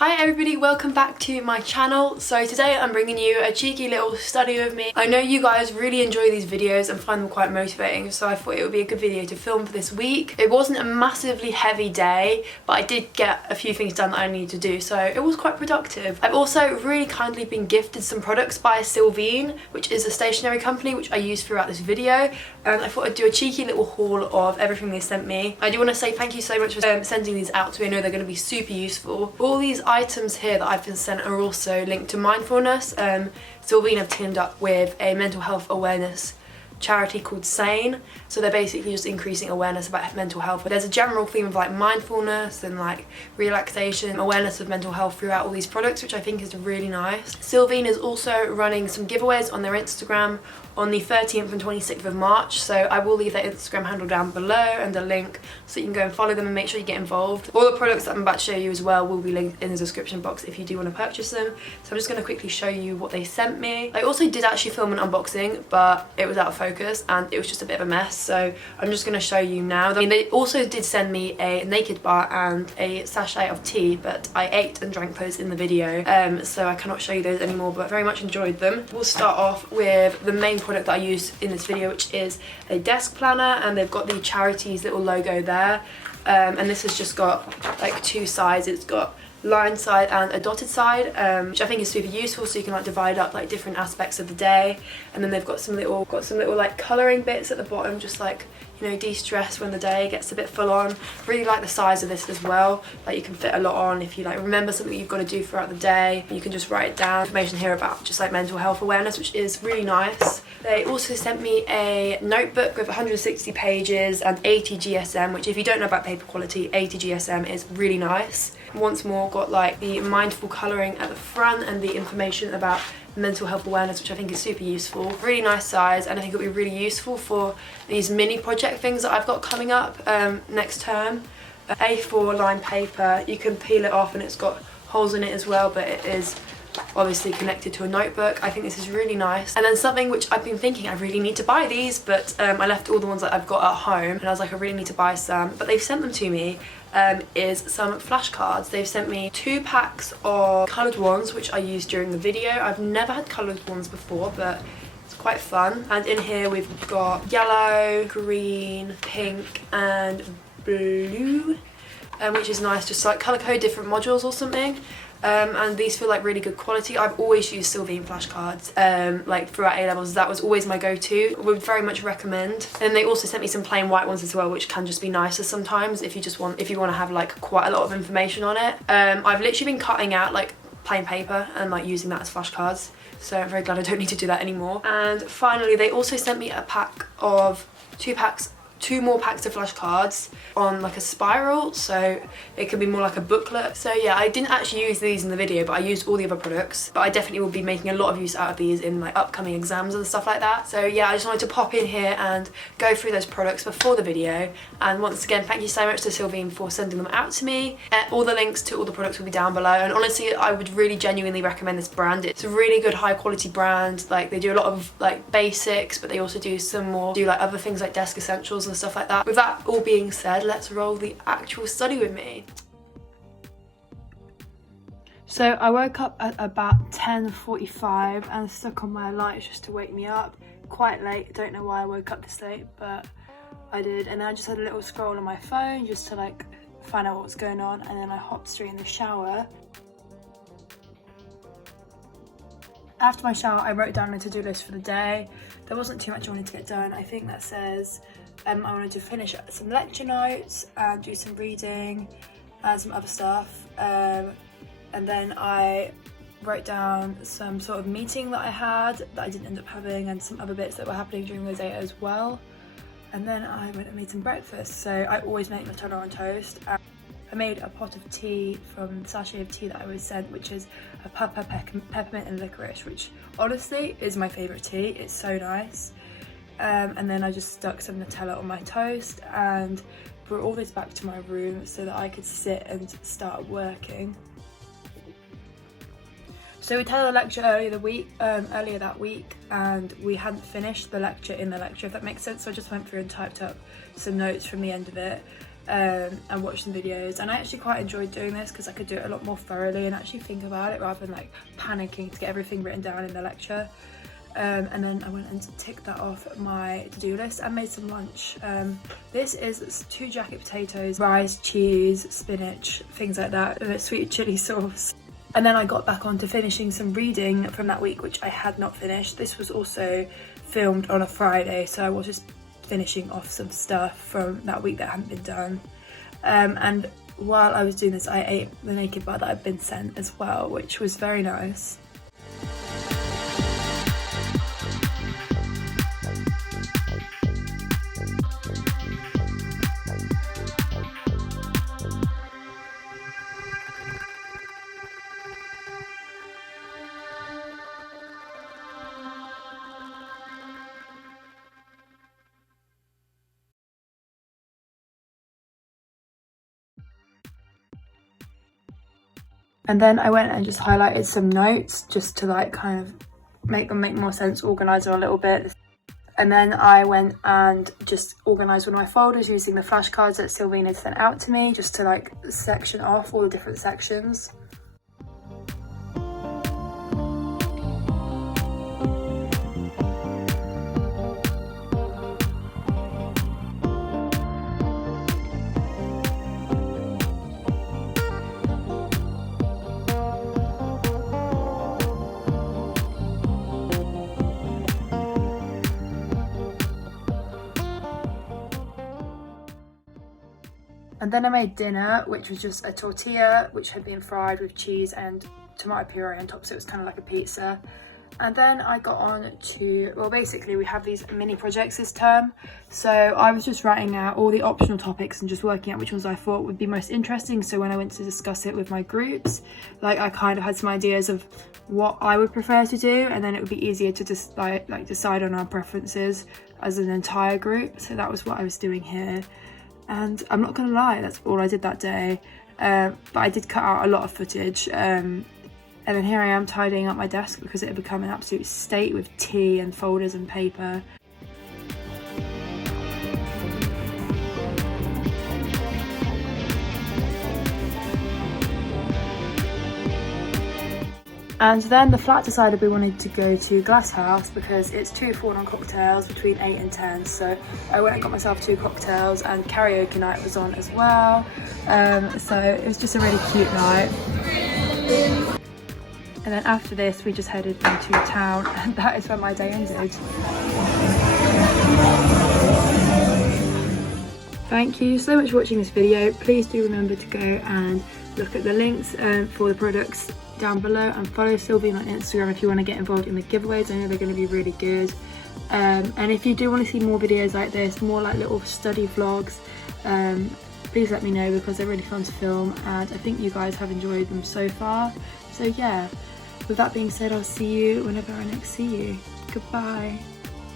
Hi everybody, welcome back to my channel. So today I'm bringing you a cheeky little study with me. I know you guys really enjoy these videos and find them quite motivating, so I thought it would be a good video to film for this week. It wasn't a massively heavy day, but I did get a few things done that I needed to do, so it was quite productive. I've also really kindly been gifted some products by Silvine, which is a stationery company which I use throughout this video, and I thought I'd do a cheeky little haul of everything they sent me. I do want to say thank you so much for sending these out to me. I know they're going to be super useful. All these items here that I've been sent are also linked to mindfulness. Silvine have teamed up with a mental health awareness charity called Sane, so they're basically just increasing awareness about mental health. But there's a general theme of like mindfulness and like relaxation, awareness of mental health throughout all these products, which I think is really nice. Silvine is also running some giveaways on their Instagram on the 13th and 26th of March, so I will leave their Instagram handle down below and a link so you can go and follow them and make sure you get involved. All the products that I'm about to show you as well will be linked in the description box if you do want to purchase them. So I'm just going to quickly show you what they sent me. I also did actually film an unboxing, but it was out of focus and it was just a bit of a mess, so I'm just going to show you now. I mean, they also did send me a naked bar and a sachet of tea, but I ate and drank those in the video, so I cannot show you those anymore, but very much enjoyed them. We'll start off with the main product that I used in this video, which is a desk planner, and they've got the charity's little logo there, and this has just got like two sides. It's got line side and a dotted side, which I think is super useful, so you can like divide up like different aspects of the day. And then they've got some little like colouring bits at the bottom, just like, you know, de-stress when the day gets a bit full on. Really like the size of this as well, like you can fit a lot on. If you like remember something you've got to do throughout the day, you can just write it down. Information here about just like mental health awareness, which is really nice. They also sent me a notebook with 160 pages and 80 GSM, which if you don't know about paper quality, 80 GSM is really nice. Once more got like the mindful colouring at the front and the information about mental health awareness, which I think is super useful. Really nice size, and I think it'll be really useful for these mini project things that I've got coming up next term. A4 line paper, you can peel it off and it's got holes in it as well, but it is obviously connected to a notebook. I think this is really nice. And then something which I've been thinking I really need to buy these, but I left all the ones that I've got at home and I was like, I really need to buy some, but they've sent them to me. Is some flashcards. They've sent me 2 packs of coloured ones, which I used during the video. I've never had coloured ones before, but it's quite fun. And in here we've got yellow, green, pink and blue, which is nice, just like colour code different modules or something. And these feel like really good quality. I've always used Silvine flashcards, like throughout A-levels. That was always my go-to. Would very much recommend. And they also sent me some plain white ones as well, which can just be nicer sometimes if you want to have like quite a lot of information on it. I've literally been cutting out like plain paper and like using that as flashcards, so I'm very glad I don't need to do that anymore. And finally, they also sent me a pack of 2 more packs of flashcards on like a spiral, so it could be more like a booklet. So yeah, I didn't actually use these in the video, but I used all the other products. But I definitely will be making a lot of use out of these in my upcoming exams and stuff like that. So yeah, I just wanted to pop in here and go through those products before the video. And once again, thank you so much to Silvine for sending them out to me. All the links to all the products will be down below, and honestly I would really genuinely recommend this brand. It's a really good high quality brand. Like they do a lot of like basics, but they also do like other things like desk essentials and stuff like that. With that all being said, let's roll the actual study with me. So I woke up at about 10:45 and stuck on my lights just to wake me up. Quite late, don't know why I woke up this late, but I did. And then I just had a little scroll on my phone just to like find out what was going on, and then I hopped straight in the shower. After my shower, I wrote down a to-do list for the day. There wasn't too much I wanted to get done. I think that says I wanted to finish some lecture notes and do some reading and some other stuff. And then I wrote down some sort of meeting that I had that I didn't end up having, and some other bits that were happening during the day as well. And then I went and made some breakfast. So I always make Nutella on toast. I made a pot of tea from the sachet of tea that I was sent, which is a peppermint and licorice, which honestly is my favourite tea. It's so nice. And then I just stuck some Nutella on my toast and brought all this back to my room so that I could sit and start working. So we had a lecture earlier that week, and we hadn't finished the lecture in the lecture, if that makes sense. So I just went through and typed up some notes from the end of it. and watch some videos, and I actually quite enjoyed doing this because I could do it a lot more thoroughly and actually think about it rather than like panicking to get everything written down in the lecture. And then I went and ticked that off my to-do list and made some lunch. This is 2 jacket potatoes, rice, cheese, spinach, things like that, and a sweet chili sauce. And then I got back on to finishing some reading from that week, which I had not finished. This was also filmed on a Friday, so I was just finishing off some stuff from that week that hadn't been done. And while I was doing this, I ate the naked bar that I'd been sent as well, which was very nice. And then I went and just highlighted some notes just to like kind of make them make more sense, organise them a little bit. And then I went and just organised one of my folders using the flashcards that Silvine had sent out to me, just to like section off all the different sections. And then I made dinner, which was just a tortilla which had been fried with cheese and tomato puree on top, so it was kind of like a pizza. And then I got on to, well, basically we have these mini projects this term, so I was just writing out all the optional topics and just working out which ones I thought would be most interesting. So when I went to discuss it with my groups, like I kind of had some ideas of what I would prefer to do, and then it would be easier to just like decide on our preferences as an entire group. So that was what I was doing here. And I'm not gonna lie, that's all I did that day. But I did cut out a lot of footage. And then here I am tidying up my desk because it had become an absolute state with tea and folders and paper. And then the flat decided we wanted to go to Glass House because it's 2 4-on cocktails between 8 and 10. So I went and got myself 2 cocktails, and karaoke night was on as well. So it was just a really cute night. And then after this, we just headed into town, and that is where my day ended. Thank you so much for watching this video. Please do remember to go and look at the links for the products down below, and follow Silvine on Instagram if you want to get involved in the giveaways. I know they're going to be really good. And if you do want to see more videos like this, more like little study vlogs, please let me know because they're really fun to film, and I think you guys have enjoyed them so far. So yeah, with that being said, I'll see you whenever I next see you. Goodbye.